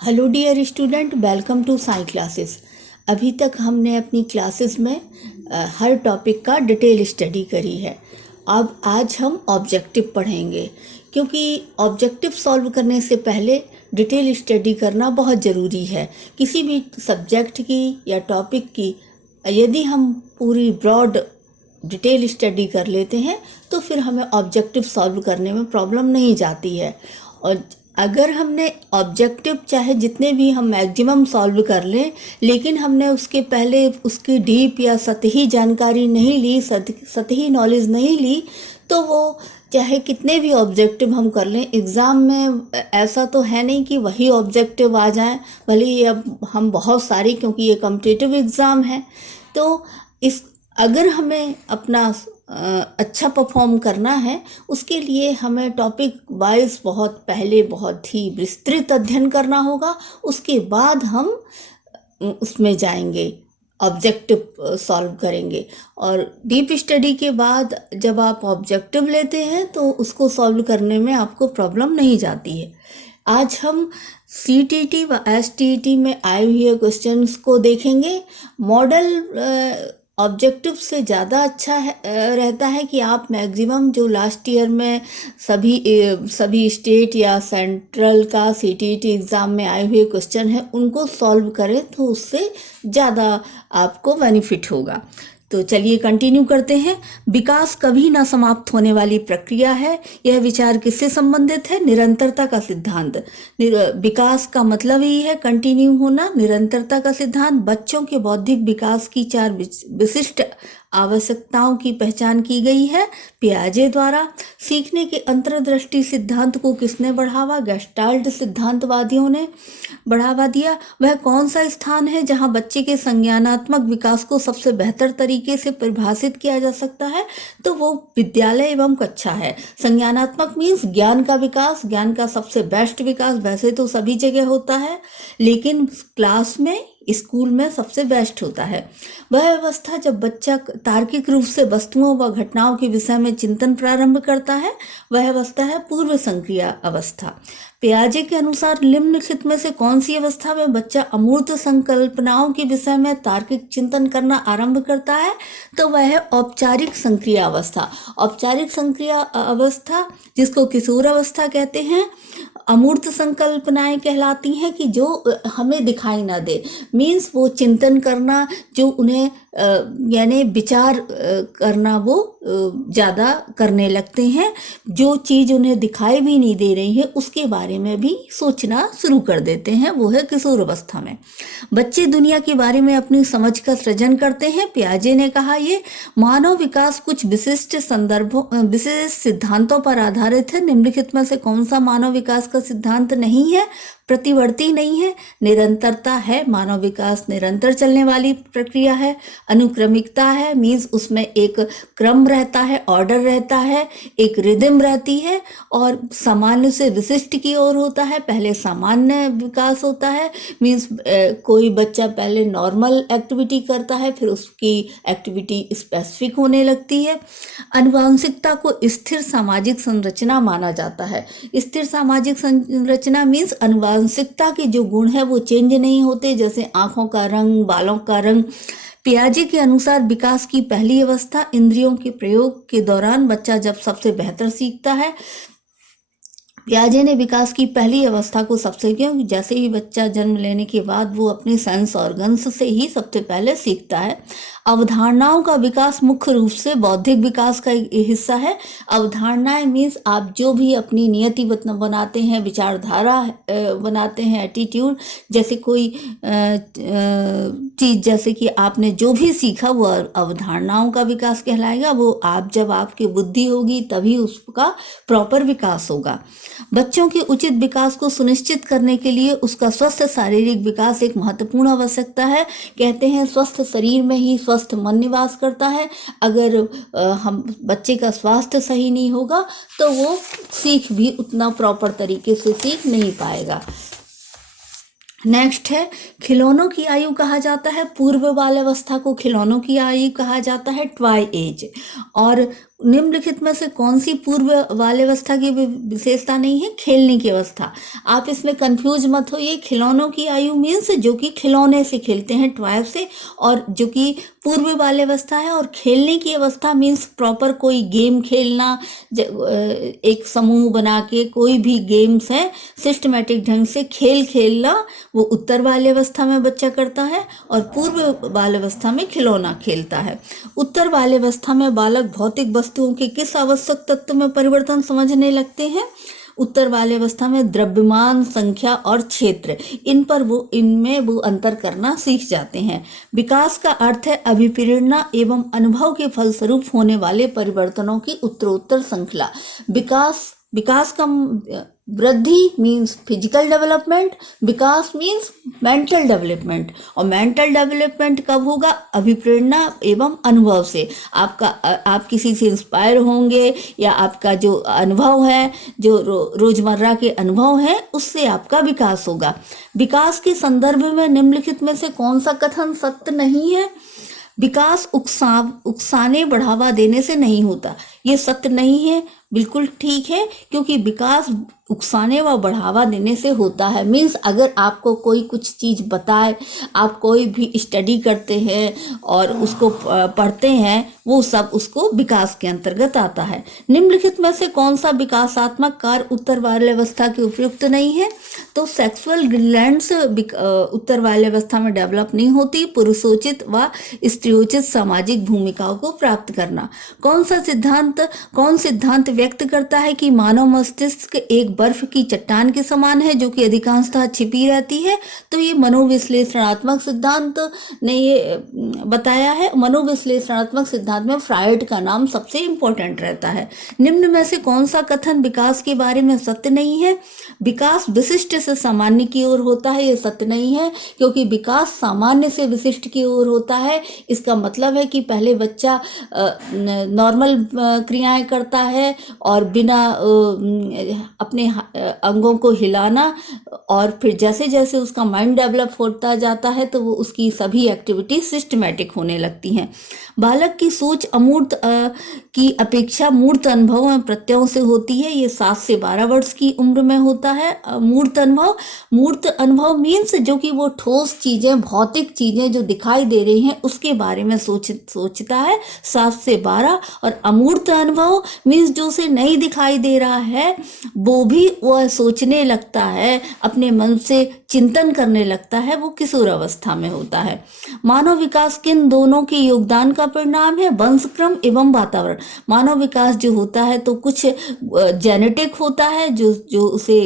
Hello dear student, welcome to Sai classes. अभी तक हमने अपनी क्लासेस में हर टॉपिक का डिटेल स्टडी करी है। अब आज हम ऑब्जेक्टिव पढ़ेंगे, क्योंकि ऑब्जेक्टिव सॉल्व करने से पहले डिटेल स्टडी करना बहुत ज़रूरी है। किसी भी सब्जेक्ट की या टॉपिक की यदि हम पूरी ब्रॉड डिटेल स्टडी कर लेते हैं तो फिर हमें ऑब्जेक्टिव सॉल्व करने में प्रॉब्लम नहीं जाती है। और अगर हमने ऑब्जेक्टिव चाहे जितने भी हम मैक्सिमम सॉल्व कर लें, लेकिन हमने उसके पहले उसकी डीप या सतही जानकारी नहीं ली, सतही नॉलेज नहीं ली, तो वो चाहे कितने भी ऑब्जेक्टिव हम कर लें, एग्ज़ाम में ऐसा तो है नहीं कि वही ऑब्जेक्टिव आ जाए, भले ही अब हम बहुत सारी, क्योंकि ये कॉम्पिटिटिव एग्ज़ाम है। तो इस अगर हमें अपना अच्छा परफॉर्म करना है, उसके लिए हमें टॉपिक वाइज बहुत पहले बहुत ही विस्तृत अध्ययन करना होगा। उसके बाद हम उसमें जाएंगे, ऑब्जेक्टिव सॉल्व करेंगे। और डीप स्टडी के बाद जब आप ऑब्जेक्टिव लेते हैं तो उसको सॉल्व करने में आपको प्रॉब्लम नहीं जाती है। आज हम CTT व STT में आए हुए क्वेश्चंस को देखेंगे। मॉडल ऑब्जेक्टिव से ज़्यादा अच्छा रहता है कि आप मैक्सिमम जो लास्ट ईयर में सभी स्टेट या सेंट्रल का CTT एग्ज़ाम में आए हुए क्वेश्चन हैं उनको सॉल्व करें, तो उससे ज़्यादा आपको बेनिफिट होगा। तो चलिए कंटिन्यू करते हैं। विकास कभी ना समाप्त होने वाली प्रक्रिया है। यह विचार किससे संबंधित है? निरंतरता का सिद्धांत। विकास का मतलब ही है कंटिन्यू होना। निरंतरता का सिद्धांत। बच्चों के बौद्धिक विकास की 4 विशिष्ट आवश्यकताओं की पहचान की गई है पियाजे द्वारा। सीखने के अंतर्दृष्टि सिद्धांत को किसने बढ़ावा? गेस्टाल्ट सिद्धांतवादियों ने बढ़ावा दिया। वह कौन सा स्थान है जहां बच्चे के संज्ञानात्मक विकास को सबसे बेहतर तरीके से परिभाषित किया जा सकता है? तो वो विद्यालय एवं कक्षा है। संज्ञानात्मक मीन्स ज्ञान का विकास, ज्ञान का सबसे बेस्ट विकास वैसे तो सभी जगह होता है, लेकिन क्लास में, स्कूल में सबसे बेस्ट होता है। वह अवस्था जब बच्चा तार्किक रूप से वस्तुओं व घटनाओं के विषय में चिंतन प्रारंभ करता है, वह अवस्था है पूर्व संक्रिया अवस्था। पियाजे के अनुसार निम्नलिखित में से कौन सी अवस्था में बच्चा अमूर्त संकल्पनाओं के विषय में तार्किक चिंतन करना आरंभ करता है? तो वह है औपचारिक संक्रिया अवस्था। औपचारिक संक्रिया अवस्था, जिसको किशोर अवस्था कहते हैं, अमूर्त संकल्पनाएं कहलाती हैं कि जो हमें दिखाई ना दे। मीन्स वो चिंतन करना, जो उन्हें यानी विचार करना वो ज़्यादा करने लगते हैं। जो चीज़ उन्हें दिखाई भी नहीं दे रही है उसके बारे में भी सोचना शुरू कर देते हैं, वो है किशोर अवस्था में। बच्चे दुनिया के बारे में अपनी समझ का सृजन करते हैं। पियाजे ने कहा ये मानव विकास कुछ विशिष्ट संदर्भों, विशेष सिद्धांतों पर आधारित है। निम्नलिखित में से कौन सा मानव विकास का सिद्धांत नहीं है, प्रतिवर्ती नहीं है? निरंतरता है। मानव विकास निरंतर चलने वाली प्रक्रिया है। अनुक्रमिकता है, मीन्स उसमें एक क्रम रहता है, ऑर्डर रहता है, एक रिदम रहती है, और सामान्य से विशिष्ट की ओर होता है। पहले सामान्य विकास होता है, मीन्स कोई बच्चा पहले नॉर्मल एक्टिविटी करता है, फिर उसकी एक्टिविटी स्पेसिफिक होने लगती है। अनुवांशिकता को स्थिर सामाजिक संरचना माना जाता है। स्थिर सामाजिक संरचना मीन्स अनुवांशिकता के जो गुण है वो चेंज नहीं होते, जैसे आंखों का रंग, बालों का रंग। पियाजे के अनुसार विकास की पहली अवस्था इंद्रियों के प्रयोग के दौरान बच्चा जब सबसे बेहतर सीखता है। पियाजे ने विकास की पहली अवस्था को सबसे, क्यों, जैसे ही बच्चा जन्म लेने के बाद वो अपने सेंस ऑर्गन्स से ही सबसे पहले सीखता है। अवधारणाओं का विकास मुख्य रूप से बौद्धिक विकास का एक हिस्सा है। अवधारणाएं मीन्स आप जो भी अपनी नियति बनाते हैं, विचारधारा बनाते हैं, एटीट्यूड, जैसे कोई चीज़, जैसे कि आपने जो भी सीखा वो अवधारणाओं का विकास कहलाएगा। वो आप जब आपकी बुद्धि होगी तभी उसका प्रॉपर विकास होगा। बच्चों के उचित विकास को सुनिश्चित करने के लिए उसका स्वस्थ शारीरिक विकास एक महत्वपूर्ण आवश्यकता है। कहते हैं स्वस्थ शरीर में ही स्वस्थ मन निवास करता है। अगर हम बच्चे का स्वास्थ्य सही नहीं होगा तो वो सीख भी उतना प्रॉपर तरीके से सीख नहीं पाएगा। नेक्स्ट है खिलौनों की आयु कहा जाता है। पूर्व बाल अवस्था को खिलौनों की आयु कहा जाता है, ट्वाई एज। और निम्नलिखित में से कौन सी पूर्व बाल्यावस्था की विशेषता नहीं है? खेलने की अवस्था। आप इसमें कंफ्यूज मत होइए। खिलौनों की आयु मीन्स जो कि खिलौने से खेलते हैं, टॉय से, और जो कि पूर्व बाल्यावस्था है। और खेलने की अवस्था मीन्स प्रॉपर कोई गेम खेलना, एक समूह बना के कोई भी गेम्स है सिस्टमेटिक ढंग से खेल खेलना, वो उत्तर बाल्यावस्था में बच्चा करता है, और पूर्व बाल्यावस्था में खिलौना खेलता है। उत्तर बाल्यावस्था में बालक भौतिक वस्तुओं के किस आवश्यक तत्व में परिवर्तन समझने लगते हैं? उत्तर बाल्यावस्था में द्रव्यमान, संख्या और क्षेत्र, इनमें वो अंतर करना सीख जाते हैं। विकास का अर्थ है अभिप्रेरणा एवं अनुभव के फलस्वरूप होने वाले परिवर्तनों की उत्तरोत्तर श्रृंखला। विकास का वृद्धि मीन्स फिजिकल डेवलपमेंट, विकास मीन्स मेंटल डेवलपमेंट। और मेंटल डेवलपमेंट कब होगा? अभिप्रेरणा एवं अनुभव से। आप किसी से इंस्पायर होंगे, या आपका जो अनुभव है, जो रोजमर्रा के अनुभव हैं, उससे आपका विकास होगा। विकास के संदर्भ में निम्नलिखित में से कौन सा कथन सत्य नहीं है? विकास उकसाने बढ़ावा देने से नहीं होता, ये सत्य नहीं है। बिल्कुल ठीक है, क्योंकि विकास उकसाने व बढ़ावा देने से होता है। मीन्स अगर आपको कोई कुछ चीज़ बताए, आप कोई भी स्टडी करते हैं और उसको पढ़ते हैं, वो सब उसको विकास के अंतर्गत आता है। निम्नलिखित में से कौन सा विकासात्मक कार्य उत्तर बाल्यावस्था के उपयुक्त नहीं है? तो सेक्सुअल ग्लैंड्स उत्तर बाल्यावस्था में डेवलप नहीं होती। पुरुषोचित व स्त्रियोचित सामाजिक भूमिकाओं को प्राप्त करना। कौन सिद्धांत व्यक्त करता है कि मानव मस्तिष्क एक बर्फ की चट्टान के समान है, जो कि अधिकांशतः छिपी रहती है? तो ये मनोविश्लेषणात्मक सिद्धांत ने ये बताया है। मनोविश्लेषणात्मक सिद्धांत में फ्रायड का नाम सबसे इंपॉर्टेंट रहता है। निम्न में से कौन सा कथन विकास के बारे में सत्य नहीं है? विकास विशिष्ट से सामान्य की ओर होता है, ये सत्य नहीं है, क्योंकि विकास सामान्य से विशिष्ट की ओर होता है। इसका मतलब है कि पहले बच्चा नॉर्मल क्रियाएं करता है और बिना अपने अंगों को हिलाना, और फिर जैसे जैसे उसका माइंड डेवलप होता जाता है तो वो उसकी सभी एक्टिविटी सिस्टमेटिक होने लगती हैं। बालक की सोच अमूर्त की अपेक्षा मूर्त अनुभव एवं प्रत्ययों से होती है। ये 7 से 12 वर्ष की उम्र में होता है। मूर्त अनुभव मीन्स जो कि वो ठोस चीजें, भौतिक चीजें जो दिखाई दे रही हैं उसके बारे में सोचता है 7 से 12। और अमूर्त अनुभव मीन्स जो उसे नहीं दिखाई दे रहा है वो भी वह सोचने लगता है, अपने मन से चिंतन करने लगता है, वो किशोर अवस्था में होता है। मानव विकास किन दोनों के योगदान का परिणाम है? वंशक्रम एवं वातावरण। मानव विकास जो होता है तो कुछ जेनेटिक होता है जो उसे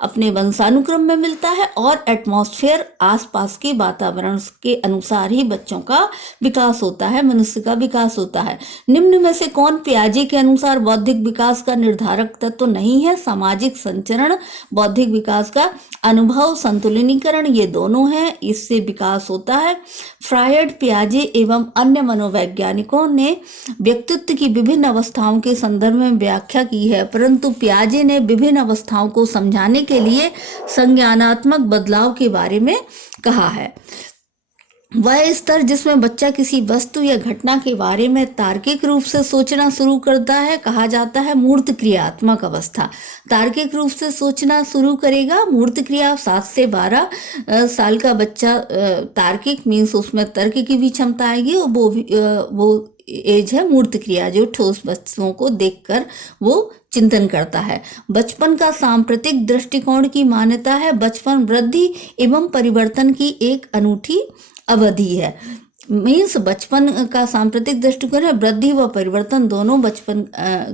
अपने वंशानुक्रम में मिलता है, और एटमॉस्फेयर, आसपास के वातावरण के अनुसार ही बच्चों का विकास होता है, मनुष्य का विकास होता है। निम्न में से कौन पियाजे के अनुसार बौद्धिक विकास का निर्धारक तत्व नहीं है? सामाजिक संचरण, बौद्धिक विकास का अनुभव, संतुलिनीकरण, ये दोनों हैं, इससे विकास होता है। फ्रायड, पियाजे एवं अन्य मनोवैज्ञानिकों ने व्यक्तित्व की विभिन्न अवस्थाओं के संदर्भ में व्याख्या की है, परंतु पियाजे ने विभिन्न अवस्थाओं को समझाने के लिए संज्ञानात्मक बदलाव के बारे में कहा है। वह स्तर जिसमें बच्चा किसी वस्तु या घटना के बारे में तार्किक रूप से सोचना शुरू करता है कहा जाता है मूर्त क्रियात्मक अवस्था। तार्किक रूप से सोचना शुरू करेगा। मूर्त क्रिया 7 से 12 साल का बच्चा तार्किक मीन्स उसमें तर्क की भी क्षमता आएगी, और वो एज है मूर्त क्रिया, जो ठोस वस्तुओं को देखकर वो चिंतन करता है। बचपन का सांप्रतिक दृष्टिकोण की मान्यता है बचपन वृद्धि एवं परिवर्तन की एक अनूठी अवधि है। मीन्स बचपन का सांप्रतिक दृष्टिकोण है, वृद्धि व परिवर्तन दोनों बचपन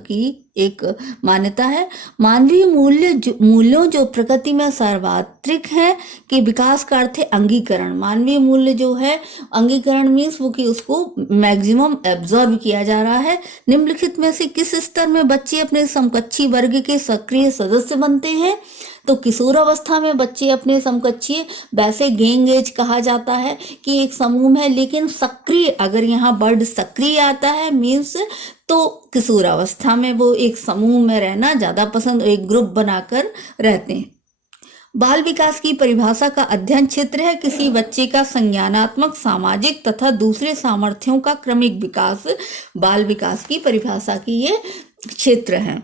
की एक मान्यता है। मानवीय मूल्यों जो प्रकृति में सर्वात्रिक हैं कि विकास का अर्थ है अंगीकरण। मानवीय मूल्य जो है अंगीकरण मीन्स वो कि उसको मैक्सिमम एब्जॉर्ब किया जा रहा है। निम्नलिखित में से किस स्तर में बच्चे अपने समकक्षी वर्ग के सक्रिय सदस्य बनते हैं? तो किशोर अवस्था में बच्चे अपने समकक्षीय, वैसे गैंग एज कहा जाता है कि एक समूह में, लेकिन सक्रिय, अगर यहाँ वर्ड सक्रिय आता है मीन्स तो किशोर अवस्था में वो एक समूह में रहना ज़्यादा पसंद, एक ग्रुप बनाकर रहते हैं। बाल विकास की परिभाषा का अध्ययन क्षेत्र है किसी बच्चे का संज्ञानात्मक, सामाजिक तथा दूसरे सामर्थ्यों का क्रमिक विकास। बाल विकास की परिभाषा की ये क्षेत्र है।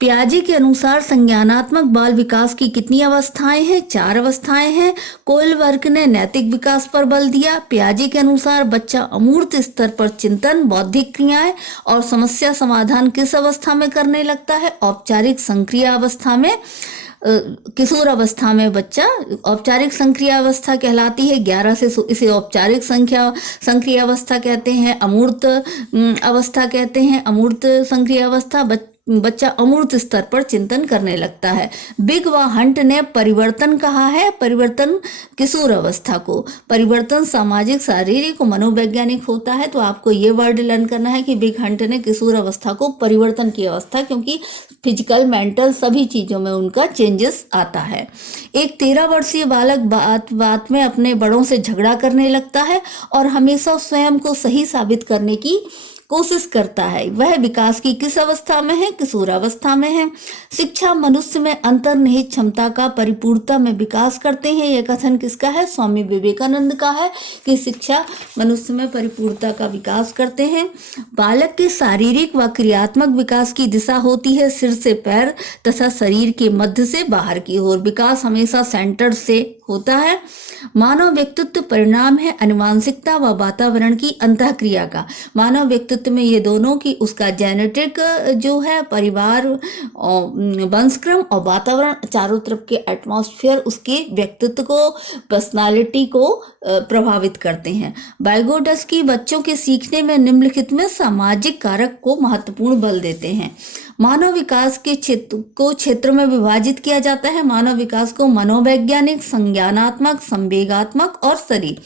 पियाजे के अनुसार संज्ञानात्मक बाल विकास की कितनी अवस्थाएं हैं? 4 अवस्थाएं हैं। कोइलबर्ग ने नैतिक विकास पर बल दिया। पियाजे के अनुसार बच्चा अमूर्त स्तर पर चिंतन, बौद्धिक क्रियाएं और समस्या समाधान किस अवस्था में करने लगता है? औपचारिक संक्रिया अवस्था में। किशोर अवस्था में बच्चा औपचारिक संक्रिया अवस्था कहलाती है। 11 से इसे औपचारिक संक्रिया अवस्था कहते हैं, अमूर्त अवस्था कहते हैं। अमूर्त संक्रिया अवस्था बच्चा अमूर्त स्तर पर चिंतन करने लगता है। बिग व हंट ने परिवर्तन कहा है, परिवर्तन किशोर अवस्था को। परिवर्तन सामाजिक, शारीरिक और मनोवैज्ञानिक होता है। तो आपको ये वर्ड लर्न करना है कि बिग हंट ने किशोर अवस्था को परिवर्तन की अवस्था, क्योंकि फिजिकल, मेंटल सभी चीजों में उनका चेंजेस आता है। एक 13 वर्षीय बालक बात में अपने बड़ों से झगड़ा करने लगता है और हमेशा स्वयं को सही साबित करने की कोशिश करता है। वह विकास की किस अवस्था में है? किशोर अवस्था में है। शिक्षा मनुष्य में अंतर्निहित क्षमता का परिपूर्णता में विकास करते हैं। यह कथन किसका है? स्वामी विवेकानंद का है कि शिक्षा मनुष्य में परिपूर्णता का विकास करते हैं। बालक के शारीरिक व क्रियात्मक विकास की दिशा होती है सिर से पैर तथा शरीर के मध्य से बाहर की ओर। विकास हमेशा सेंटर से होता है। मानव व्यक्तित्व परिणाम है अनुवांशिकता व वातावरण की अंतःक्रिया का। मानव व्यक्तित्व में ये दोनों की उसका जेनेटिक जो है, परिवार, वंशक्रम और वातावरण, चारों तरफ के एटमॉस्फेयर उसके व्यक्तित्व को, पर्सनालिटी को प्रभावित करते हैं। वाइगोडस्की बच्चों के सीखने में निम्नलिखित में सामाजिक कारक को महत्वपूर्ण बल देते हैं। मानव विकास के क्षेत्र में विभाजित किया जाता है। मानव विकास को मनोवैज्ञानिक, संज्ञानात्मक, संवेगात्मक और शरीर।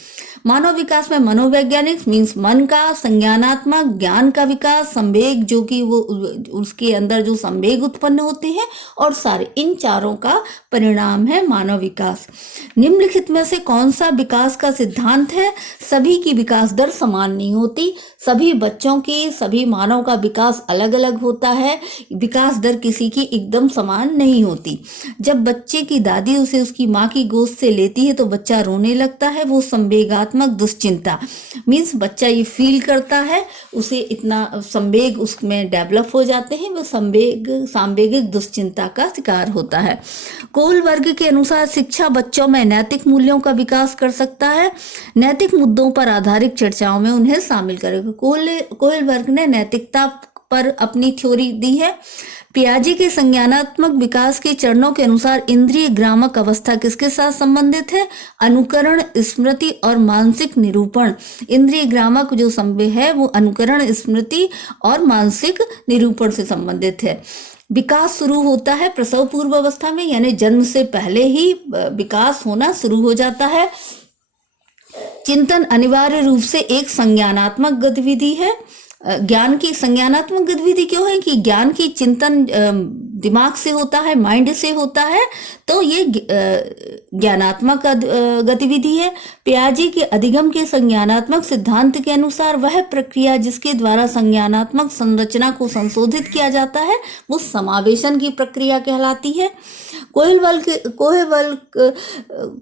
मानव विकास में मनोवैज्ञानिक मीन्स मन का, संज्ञानात्मक ज्ञान का विकास, संवेग जो कि वो उसके अंदर जो संवेग उत्पन्न होते हैं, और सारे, इन चारों का परिणाम है मानव विकास। निम्नलिखित में से कौन सा विकास का सिद्धांत है? सभी की विकास दर समान नहीं होती। सभी बच्चों की, सभी मानव का विकास अलग अलग होता है। विकास दर किसी की एकदम समान नहीं होती। जब बच्चे की दादी उसे उसकी माँ की गोद से लेती है तो बच्चा रोने लगता है। वो संवेगात्मक दुश्चिंता मीन्स बच्चा ये फील करता है, उसे इतना संवेग उसमें डेवलप हो जाते हैं, वो सांवेगिक दुश्चिंता का शिकार होता है। कोहलबर्ग के अनुसार शिक्षा बच्चों में नैतिक मूल्यों का विकास कर सकता है। नैतिक मुद्दों पर आधारित चर्चाओं में उन्हें शामिल करेगा। कोहलबर्ग ने नैतिकता पर अपनी थ्योरी दी है। पियाजे के संज्ञानात्मक विकास के चरणों के अनुसार इंद्रिय ग्रामक अवस्था किसके साथ संबंधित है? अनुकरण, स्मृति और मानसिक निरूपण। इंद्रिय ग्रामक जो संवेग है वो अनुकरण, स्मृति और मानसिक निरूपण से संबंधित है। विकास शुरू होता है प्रसव पूर्व अवस्था में, यानी जन्म से पहले ही विकास होना शुरू हो जाता है। चिंतन अनिवार्य रूप से एक संज्ञानात्मक गतिविधि है। ज्ञान की संज्ञानात्मक गतिविधि क्यों है? कि ज्ञान की चिंतन दिमाग से होता है, माइंड से होता है, तो ये ज्ञानात्मक गतिविधि है। पियाजे के अधिगम के संज्ञानात्मक सिद्धांत के अनुसार वह प्रक्रिया जिसके द्वारा संज्ञानात्मक संरचना को संशोधित किया जाता है वो समावेशन की प्रक्रिया कहलाती है।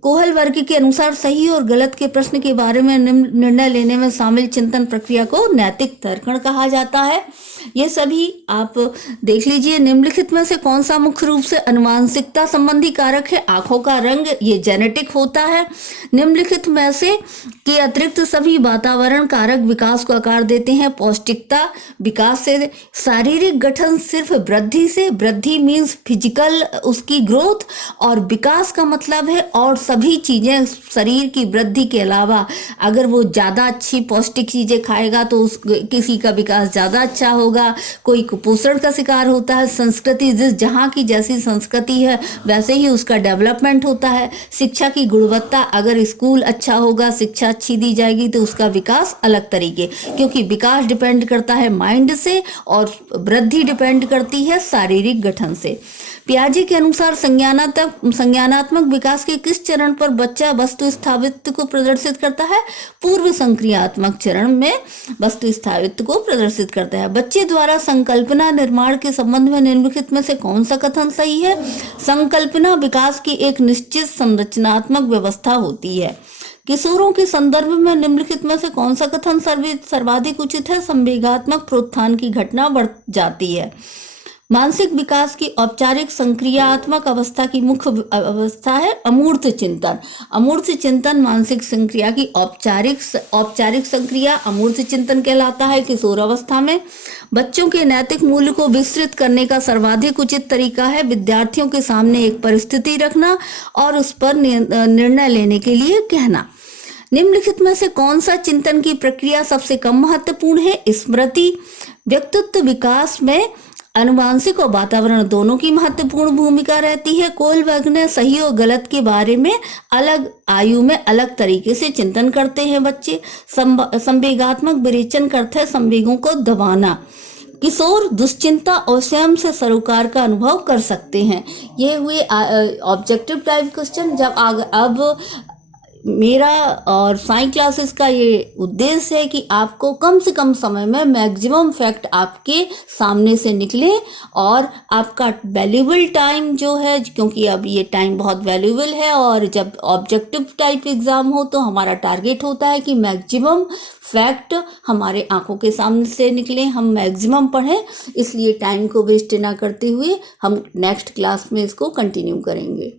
कोहलबर्ग के अनुसार सही और गलत के प्रश्न के बारे में निर्णय लेने में शामिल चिंतन प्रक्रिया को नैतिक तर्कण कहा जाता है। ये सभी आप देख लीजिए। निम्नलिखित में से कौन सा मुख्य रूप से अनुवांशिकता संबंधी कारक है? आंखों का रंग, ये जेनेटिक होता है। निम्नलिखित में से के अतिरिक्त सभी वातावरण कारक विकास को आकार देते हैं। पौष्टिकता विकास से, शारीरिक गठन सिर्फ वृद्धि से, वृद्धि मीन्स फिजिकल उसकी ग्रोथ, और विकास का मतलब है और सभी चीजें शरीर की वृद्धि के अलावा अगर वो ज्यादा अच्छी पौष्टिक चीजें खाएगा तो किसी का विकास ज्यादा अच्छा होगा। कोई कुपोषण का शिकार होता है। संस्कृति, जहाँ की जैसी संस्कृति है वैसे ही उसका डेवलपमेंट होता है। शिक्षा की गुणवत्ता, अगर स्कूल अच्छा होगा, शिक्षा अच्छी दी जाएगी तो उसका विकास अलग तरीके, क्योंकि विकास डिपेंड करता है माइंड से और वृद्धि डिपेंड करती है शारीरिक गठन से। पियाजे के अनुसार संज्ञानात्मक विकास के किस चरण पर बच्चा वस्तु स्थापित्व को प्रदर्शित करता है? पूर्व संक्रियात्मक चरण में वस्तु स्थापित्व को प्रदर्शित करता है। बच्चे द्वारा संकल्पना निर्माण के संबंध में निम्नलिखित में से कौन सा कथन सही है? संकल्पना विकास की एक निश्चित संरचनात्मक व्यवस्था होती है। किशोरों के संदर्भ में निम्नलिखित में से कौन सा कथन सर्वाधिक उचित है? संवेगात्मक प्रोत्थान की घटना बढ़ जाती है। मानसिक विकास की औपचारिक संक्रियात्मक अवस्था की मुख्य अवस्था है अमूर्त चिंतन। अमूर्त चिंतन मानसिक संक्रिया की औपचारिक संक्रिया अमूर्त चिंतन कहलाता है। किशोर अवस्था में बच्चों के नैतिक मूल्य को विस्तृत करने का सर्वाधिक उचित तरीका है विद्यार्थियों के सामने एक परिस्थिति रखना और उस पर निर्णय लेने के लिए कहना। निम्नलिखित में से कौन सा चिंतन की प्रक्रिया सबसे कम महत्वपूर्ण है? स्मृति। व्यक्तित्व विकास में अनुवांशिक और वातावरण दोनों की महत्वपूर्ण भूमिका रहती है। कोलबर्ग ने सही और गलत के बारे में अलग आयु में अलग तरीके से चिंतन करते हैं बच्चे। संवेगात्मक विरेचन करते हैं संवेगों को दबाना। किशोर दुश्चिंता और स्वयं से सरोकार का अनुभव कर सकते हैं। ये हुए ऑब्जेक्टिव टाइप क्वेश्चन। अब मेरा और साइंस क्लासेस का ये उद्देश्य है कि आपको कम से कम समय में मैक्सिमम फैक्ट आपके सामने से निकले और आपका वैल्यूएबल टाइम जो है, क्योंकि अब ये टाइम बहुत वैल्यूएबल है और जब ऑब्जेक्टिव टाइप एग्जाम हो तो हमारा टारगेट होता है कि मैक्सिमम फैक्ट हमारे आंखों के सामने से निकले, हम मैक्सिमम पढ़ें। इसलिए टाइम को वेस्ट ना करते हुए हम नेक्स्ट क्लास में इसको कंटिन्यू करेंगे।